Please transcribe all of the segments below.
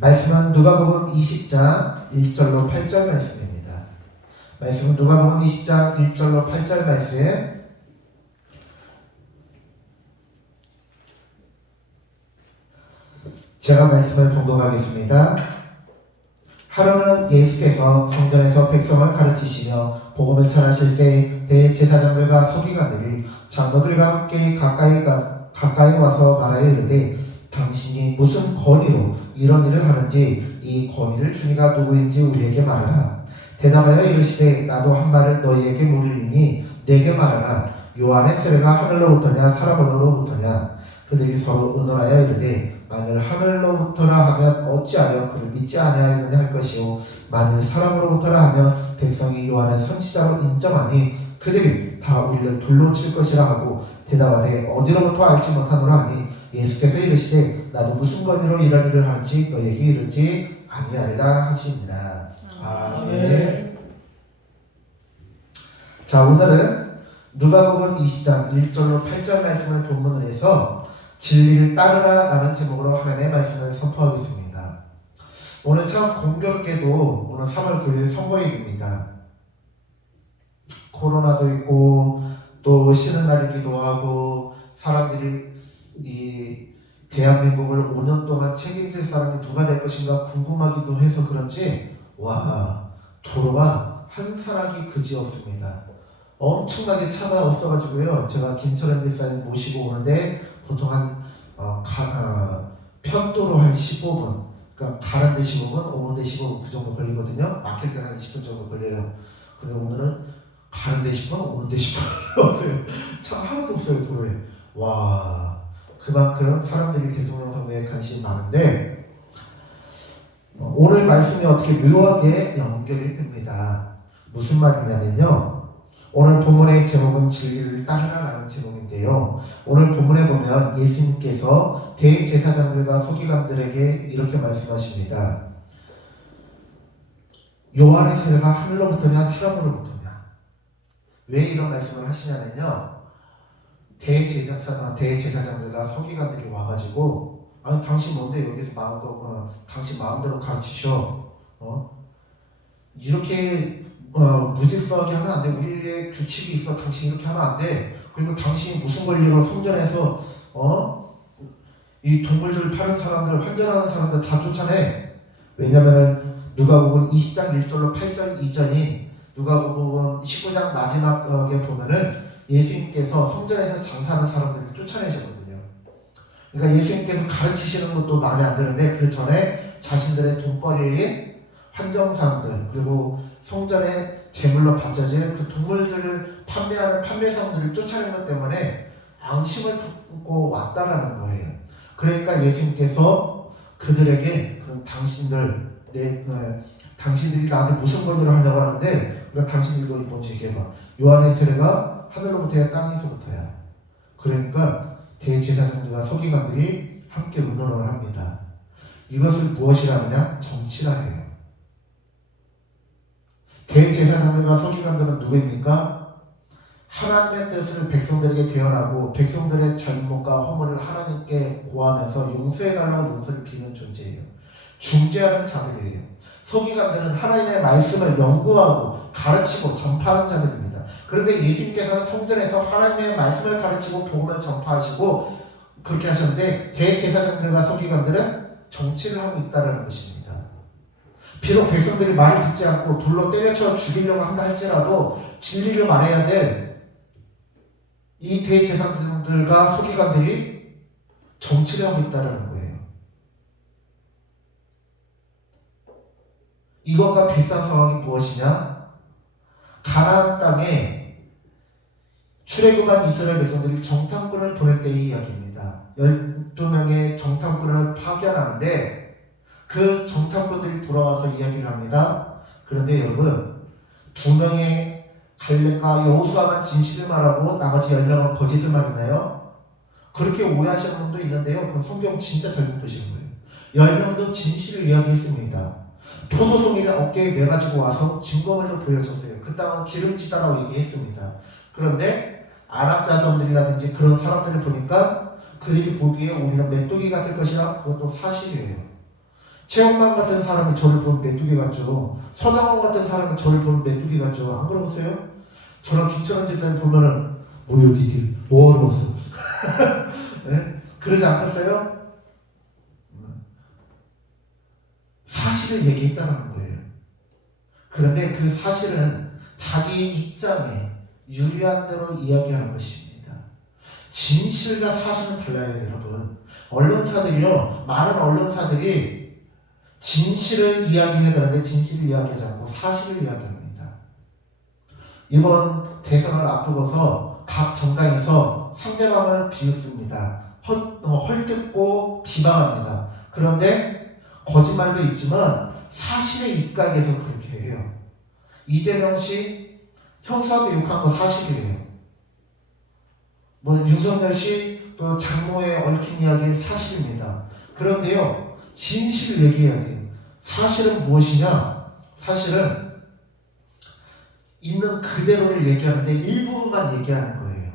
말씀은 누가복음 20장 1절로 8절 말씀입니다. 말씀은 누가복음 20장 1절로 8절 말씀. 제가 말씀을 봉독하겠습니다. 하루는 예수께서 성전에서 백성을 가르치시며 복음을 전하실 때 대제사장들과 서기관들이 장로들과 함께 가까이 와서 말하여 이르되 당신이 무슨 권위로 이런 일을 하는지 이 권위를 주니가 누구인지 우리에게 말하라. 대답하여 이르시되 나도 한 말을 너희에게 물으리니 내게 말하라. 요한의 세례가 하늘로부터냐 사람으로부터냐. 그들이 서로 의논하여 이르되 만일 하늘로부터라 하면 어찌하여 그를 믿지 아니하였느냐 할 것이요 만일 사람으로부터라 하면 백성이 요한을 선지자로 인정하니 그들이 다 우리를 돌로 칠 것이라 하고 대답하되 어디로부터 알지 못하노라 하니 예수께서 이르시되 나도 무슨 권위로 이런 일을 하는지 너희에게 이르지 아니하리라 하십니다. 아멘. 자, 오늘은 누가복음 20장 1절로 8절 말씀을 본문으로 해서 진리를 따르라 라는 제목으로 하나님의 말씀을 선포하겠습니다. 오늘 참 공교롭게도 오늘 3월 9일 선거일입니다. 코로나도 있고 또 쉬는 날이기도 하고 사람들이 이 대한민국을 5년 동안 책임질 사람이 누가 될 것인가 궁금하기도 해서 그런지 와 도로가 한 사람이 그지 없습니다. 엄청나게 차가 없어가지고요. 제가 김철현 목사님 모시고 오는데 보통 한 편도로 한 15분, 그러니까 가는데 15분, 오는데 15분 그 정도 걸리거든요. 막힐 때는 한 20분 정도 걸려요. 근데 오늘은 가는데 10분, 오는데 10분 없어요. 차 하나도 없어요 도로에. 와 그만큼 사람들이 대통령 선거에 관심이 많은데 오늘 말씀이 어떻게 묘하게 연결이 됩니다. 무슨 말이냐면요. 오늘 본문의 제목은 진리를 따르라라는 제목인데요. 오늘 본문에 보면 예수님께서 대제사장들과 서기관들에게 이렇게 말씀하십니다. 요한의 세례가 하늘로부터냐 사람으로부터냐. 왜 이런 말씀을 하시냐면요. 대제사장들과 서기관들이 와가지고 아니 당신 뭔데 여기서 당신 마음대로 가르치셔. 이렇게 무질서하게 하면 안 돼. 우리의 규칙이 있어. 당신 이렇게 하면 안 돼. 그리고 당신이 무슨 권리로 성전에서 이 동물들을 파는 사람들, 환전하는 사람들 다 쫓아내. 왜냐면은 누가복음 20장 1절로 8절 이전인 누가복음 19장 마지막에 보면은 예수님께서 성전에서 장사하는 사람들을 쫓아내셨거든요. 그러니까 예수님께서 가르치시는 것도 마음에 안 드는데 그 전에 자신들의 돈벌이인 환정사람들 그리고 성전에 제물로 바쳐질 그 동물들을 판매하는 판매사람들을 쫓아내는 것 때문에 앙심을 품고 왔다라는 거예요. 그러니까 예수님께서 그들에게 그럼 당신들이 나한테 무슨 권유를 하려고 하는데 그럼 당신들이 이거 먼저 얘기해봐. 요한의 세례가 하늘로부터야 땅에서부터야. 그러니까 대제사장들과 서기관들이 함께 의논을 합니다. 이것을 무엇이라 하느냐? 정치라 해요. 대제사장들과 서기관들은 누구입니까? 하나님의 뜻을 백성들에게 대언하고 백성들의 잘못과 허물을 하나님께 고하면서 용서해달라고 용서를 비는 존재예요. 중재하는 자들이에요. 서기관들은 하나님의 말씀을 연구하고 가르치고 전파하는 자들입니다. 그런데 예수님께서는 성전에서 하나님의 말씀을 가르치고 복음을 전파하시고 그렇게 하셨는데 대제사장들과 서기관들은 정치를 하고 있다는 것입니다. 비록 백성들이 말을 듣지 않고 돌로 때려쳐 죽이려고 한다 할지라도 진리를 말해야 될 이 대제사장들과 서기관들이 정치를 하고 있다는 거예요. 이것과 비슷한 상황이 무엇이냐? 가나안 땅에 출애굽한 이스라엘 백성들이 정탐꾼을 보낼 때의 이야기입니다. 12명의 정탐꾼을 파견하는데 그 정탐꾼들이 돌아와서 이야기를 합니다. 그런데 여러분 2명의 갈렙과 여호수아만 진실을 말하고 나머지 10명은 거짓을 말했나요? 그렇게 오해하시는 분도 있는데요. 그건 성경 진짜 잘못 보시는 거예요. 10명도 진실을 이야기했습니다. 포도송이를 어깨에 매가지고 와서 증거물로 보여줬어요. 그 땅은 기름지다라고 얘기했습니다. 그런데 아랍 자손들이라든지 그런 사람들을 보니까 그들이 보기에 우리는 메뚜기 같을 것이라 그것도 사실이에요. 최영만 같은 사람이 저를 보면 메뚜기 같죠. 서장훈 같은 사람이 저를 보면 메뚜기 같죠. 안 그러겠어요? 저랑 김철원 지사님 보면은 뭐요 니들 뭐하러 왔어? 네? 그러지 않겠어요? 사실을 얘기했다는 거예요. 그런데 그 사실은 자기 입장에 유리한 대로 이야기하는 것입니다. 진실과 사실은 달라요, 여러분. 언론사들이요, 많은 언론사들이 진실을 이야기해야 되는데 진실을 이야기하지 않고 사실을 이야기합니다. 이번 대선을 앞두고서 각 정당에서 상대방을 비웃습니다. 헐뜯고 비방합니다. 그런데 거짓말도 있지만 사실에 입각해서 그렇게 해요. 이재명 씨 형사한테 욕한 거 사실이에요. 윤석열 씨 또 장모에 얽힌 이야기는 사실입니다. 그런데요, 진실을 얘기해야 돼요. 사실은 무엇이냐? 사실은 있는 그대로를 얘기하는데 일부분만 얘기하는 거예요.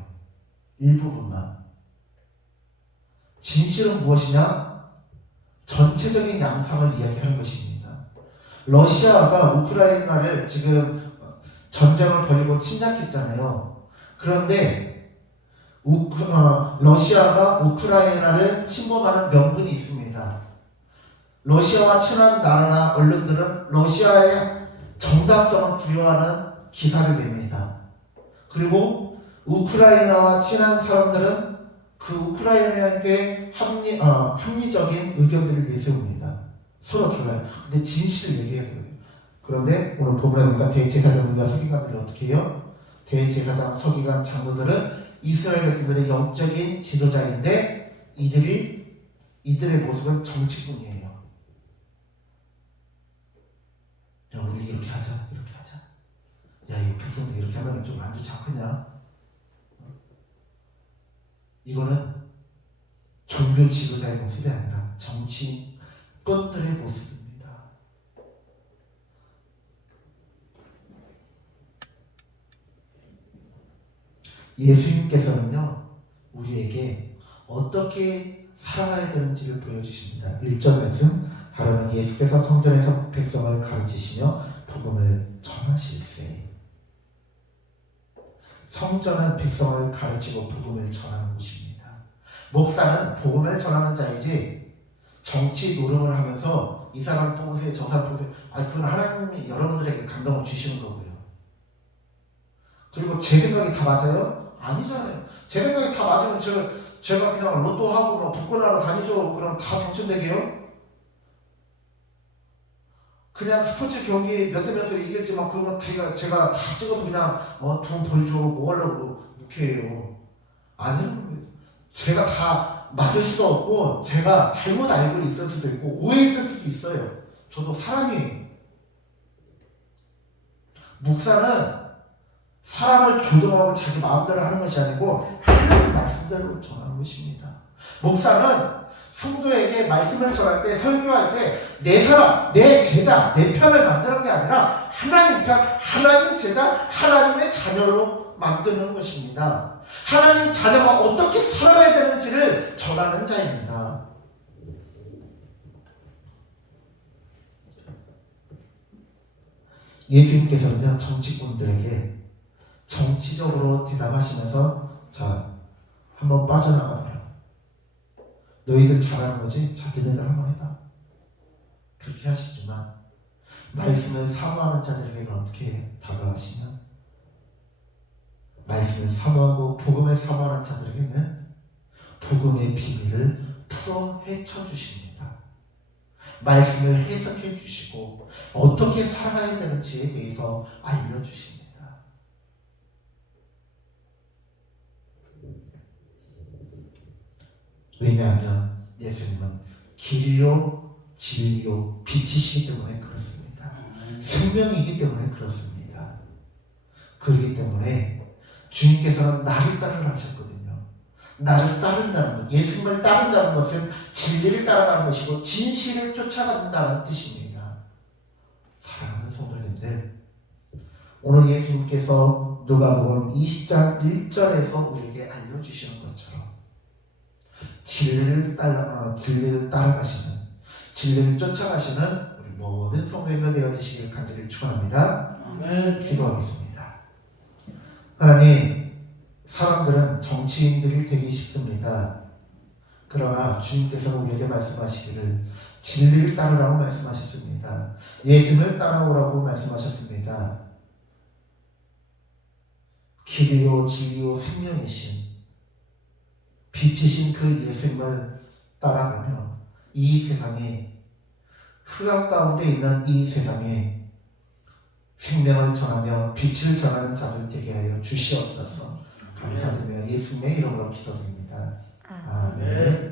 일부분만. 진실은 무엇이냐? 전체적인 양상을 이야기하는 것입니다. 러시아가 우크라이나를 지금 전쟁을 벌이고 침략했잖아요. 그런데 러시아가 우크라이나를 침범하는 명분이 있습니다. 러시아와 친한 나라나 언론들은 러시아의 정당성을 부여하는 기사를 냅니다. 그리고 우크라이나와 친한 사람들은 그 우크라이나에게 합리적인 의견들을 내세웁니다. 서로 달라요. 근데 진실을 얘기해야 돼요. 그런데 오늘 본문에 보니까 대제사장들과 서기관들이 어떻게 해요? 대제사장, 서기관, 장로들은 이스라엘 백성들의 영적인 지도자인데 이들의 모습은 정치꾼이에요. 야, 우리 이렇게 하자, 이렇게 하자. 야, 이 백성들 이렇게 하면 좀 안 좋지 않겠냐? 이거는 종교 지도자의 모습이 아니라 정치꾼들의 모습입니다. 예수님께서는요, 우리에게 어떻게 살아가야 되는지를 보여주십니다. 1절 말씀, 하루는 예수께서 성전에서 백성을 가르치시며 복음을 전하실세. 성전은 백성을 가르치고 복음을 전하는 곳입니다. 목사는 복음을 전하는 자이지 정치 노름을 하면서 이 사람 뽑으세요, 저 사람 뽑으세요. 그건 하나님이 여러분들에게 감동을 주시는 거고요. 그리고 제 생각이 다 맞아요? 아니잖아요. 제 생각이 다 맞으면 제가 그냥 로또하고 복권하러 다니죠. 그럼 다 당첨되게요? 그냥 스포츠 경기 몇 대 몇으로 이겼지만 그건 제가 다 찍어서 그냥 돈 벌죠. 뭐 하려고 묵해요. 아니라는 거예요. 제가 다 맞을 수도 없고 제가 잘못 알고 있을 수도 있고 오해했을 수도 있어요. 저도 사람이에요. 목사는 사람을 조종하고 자기 마음대로 하는 것이 아니고 하나님 말씀대로 전하는 것입니다. 목사는 성도에게 말씀을 전할 때, 설교할 때 내 사람, 내 제자, 내 편을 만드는 게 아니라 하나님 편, 하나님 제자, 하나님의 자녀로 만드는 것입니다. 하나님 자녀가 어떻게 살아야 되는지를 전하는 자입니다. 예수님께서는 정치꾼들에게 정치적으로 대답하시면서 자, 한번 빠져나가 보라. 너희들 잘하는 거지? 자, 너희들 한번 해봐. 그렇게 하시지만 말씀을 사모하는 자들에게 어떻게 다가가시냐? 말씀을 사모하고 복음을 사모하는 자들에게는 복음의 비밀을 풀어 헤쳐 주십니다. 말씀을 해석해 주시고 어떻게 살아가야 되는지에 대해서 알려주십니다. 왜냐하면 예수님은 길이요 진리요 빛이시기 때문에 그렇습니다. 생명이기 때문에 그렇습니다. 그렇기 때문에 주님께서는 나를 따르라 하셨거든요. 나를 따른다는 것, 예수님을 따른다는 것은 진리를 따라가는 것이고 진실을 쫓아간다는 뜻입니다. 사랑하는 성도님들, 오늘 예수님께서 누가복음 20장 1절에서 우리에게 알려주시는 것처럼 진리를 따라가시는, 진리를 쫓아가시는 우리 모든 성도님들 되어주시길 간절히 축원합니다. 아멘. 기도하겠습니다. 하나님, 사람들은 정치인들이 되기 쉽습니다. 그러나 주님께서는 우리에게 말씀하시기를 진리를 따르라고 말씀하셨습니다. 예수님을 따라오라고 말씀하셨습니다. 길이요 진리요 생명이신 빛이신 그 예수님을 따라가며 이 세상에 흑암 가운데 있는 이 세상에 생명을 전하며 빛을 전하는 자들 되게 하여 주시옵소서. 감사드리며 예수님의 이름으로 기도드립니다. 아멘.